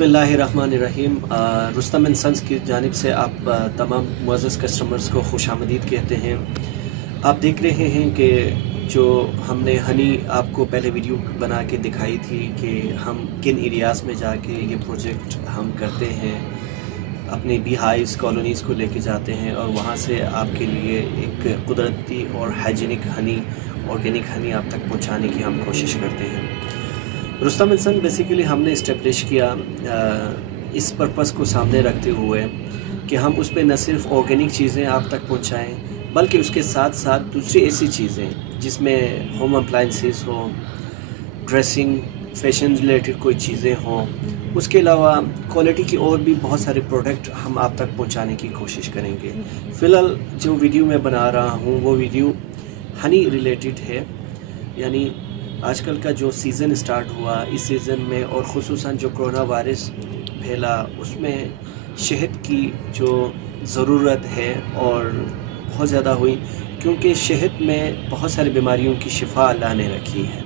बिस्मिल्लाहिर्रहमानिर्रहीम। Rustam and sons की जानिब से आप तमाम मुअज़्ज़ज़ कस्टमर्स को खुशामदीद कहते हैं। आप देख रहे हैं कि जो हमने हनी आपको पहले वीडियो बना के दिखाई थी कि हम किन एरियाज़ में जाके ये प्रोजेक्ट हम करते हैं, अपने बी हाइव्स कॉलोनीज़ को लेके जाते हैं और वहाँ से आपके लिए एक कुदरती और हाइजीनिक हनी, ऑर्गेनिक हनी आप तक पहुँचाने की हम कोशिश करते हैं। रुस्तम एंड सन बेसिकली हमने इस्टेब्लिश किया इस पर्पस को सामने रखते हुए कि हम उस पर न सिर्फ ऑर्गेनिक चीज़ें आप तक पहुंचाएं, बल्कि उसके साथ साथ दूसरी ऐसी चीज़ें जिसमें होम अप्लाइंसेस हो, ड्रेसिंग, फैशन रिलेटेड कोई चीज़ें हों, उसके अलावा क्वालिटी की और भी बहुत सारे प्रोडक्ट हम आप तक पहुंचाने की कोशिश करेंगे। फ़िलहाल जो वीडियो मैं बना रहा हूँ वो वीडियो हनी रिलेटेड है, यानी आजकल का जो सीज़न स्टार्ट हुआ इस सीज़न में और ख़ुसूसन जो कोरोना वायरस फैला उसमें शहद की जो ज़रूरत है और बहुत ज़्यादा हुई, क्योंकि शहद में बहुत सारी बीमारियों की शिफा अल्लाह ने रखी है।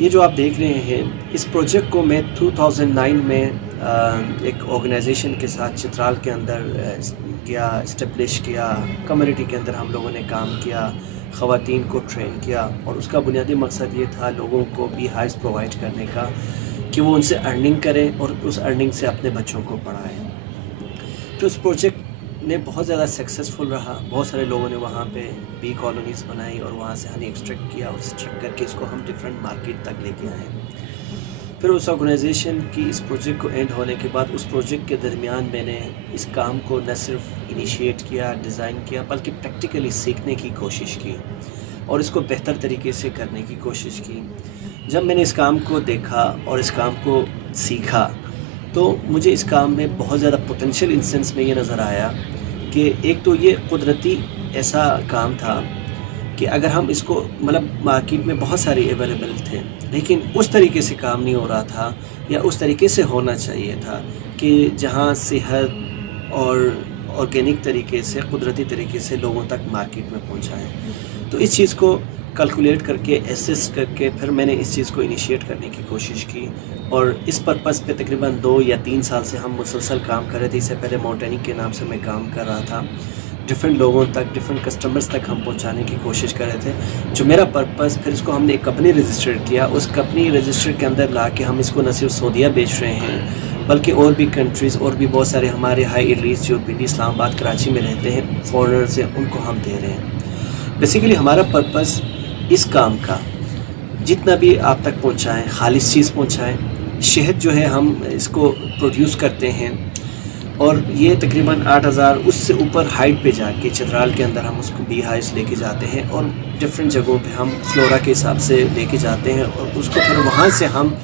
ये जो आप देख रहे हैं इस प्रोजेक्ट को मैं 2009 में एक ऑर्गेनाइजेशन के साथ चित्राल के अंदर किया, इस्टेब्लिश किया। कम्युनिटी के अंदर हम लोगों ने काम किया, ख़वातीन को ट्रेन किया और उसका बुनियादी मकसद ये था लोगों को बी हाइव्स प्रोवाइड करने का कि वो उनसे अर्निंग करें और उस अर्निंग से अपने बच्चों को पढ़ाएं। तो इस प्रोजेक्ट ने बहुत ज़्यादा सक्सेसफुल रहा। बहुत सारे लोगों ने वहाँ पे बी कॉलोनीज़ बनाई और वहाँ से हनी एक्सट्रैक्ट किया और एक्सट्रैक्ट करके इसको हम डिफरेंट मार्केट तक लेके आए। फिर उस ऑर्गेनाइजेशन की इस प्रोजेक्ट को एंड होने के बाद उस प्रोजेक्ट के दरमियान मैंने इस काम को न सिर्फ इनिशिएट किया, डिज़ाइन किया, बल्कि प्रैक्टिकली सीखने की कोशिश की और इसको बेहतर तरीके से करने की कोशिश की। जब मैंने इस काम को देखा और इस काम को सीखा तो मुझे इस काम में बहुत ज़्यादा पोटेंशियल इन सेंस में ये नज़र आया कि एक तो ये कुदरती ऐसा काम था कि अगर हम इसको मतलब मार्केट में बहुत सारे अवेलेबल थे, लेकिन उस तरीके से काम नहीं हो रहा था या उस तरीके से होना चाहिए था कि जहां सेहत और ऑर्गेनिक तरीके से, कुदरती तरीके से लोगों तक मार्केट में पहुंचाएं। तो इस चीज़ को कैलकुलेट करके, एसेस करके फिर मैंने इस चीज़ को इनिशिएट करने की कोशिश की और इस पर्पस पे तकरीबन 2 या 3 साल से हम मुसलसल काम कर रहे थे। इससे पहले माउंटेनिक के नाम से मैं काम कर रहा था, डिफरेंट लोगों तक, डिफरेंट कस्टमर्स तक हम पहुंचाने की कोशिश कर रहे थे। जो मेरा पर्पस, फिर इसको हमने एक कंपनी रजिस्टर किया, उस कंपनी रजिस्टर के अंदर ला के हम इसको न सिर्फ सऊदीया बेच रहे हैं बल्कि और भी कंट्रीज़ और भी बहुत सारे हमारे हाई एलिट्स जो पिंडी, इस्लामाबाद, कराची में रहते हैं, फॉरेनर्स हैं, उनको हम दे रहे हैं। बेसिकली हमारा पर्पस इस काम का जितना भी आप तक पहुँचाएँ, खालिश चीज़ पहुँचाएँ। शहद जो है हम इसको प्रोड्यूस करते हैं और ये तकरीबन 8000 उससे ऊपर हाइट पे जाके चित्राल के अंदर हम उसको बी हाइव्स लेके जाते हैं और डिफरेंट जगहों पे हम फ्लोरा के हिसाब से लेके जाते हैं और उसको फिर वहाँ से हम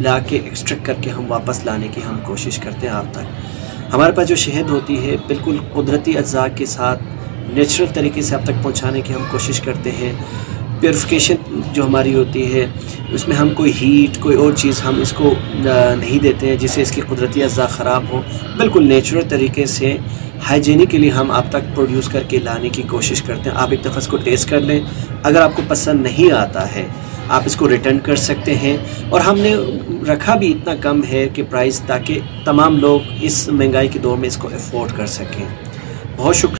ला के एक्सट्रैक्ट करके हम वापस लाने की हम कोशिश करते हैं आप तक। हमारे पास जो शहद होती है बिल्कुल कुदरती अज्जा के साथ नेचुरल तरीके से आप तक पहुँचाने की हम कोशिश करते हैं। प्योरिफिकेशन जो हमारी होती है उसमें हम कोई हीट, कोई और चीज़ हम इसको नहीं देते हैं जिससे इसकी कुदरती अज़्ज़ा ख़राब हो। बिल्कुल नेचुरल तरीके से हाइजीनिकली हम आप तक प्रोड्यूस करके लाने की कोशिश करते हैं। आप एक दफ़ा इसको टेस्ट कर लें, अगर आपको पसंद नहीं आता है आप इसको रिटर्न कर सकते हैं। और हमने रखा भी इतना कम है कि प्राइस, ताकि तमाम लोग इस महंगाई के दौर में इसको अफोर्ड कर सकें। बहुत शुक्रिया।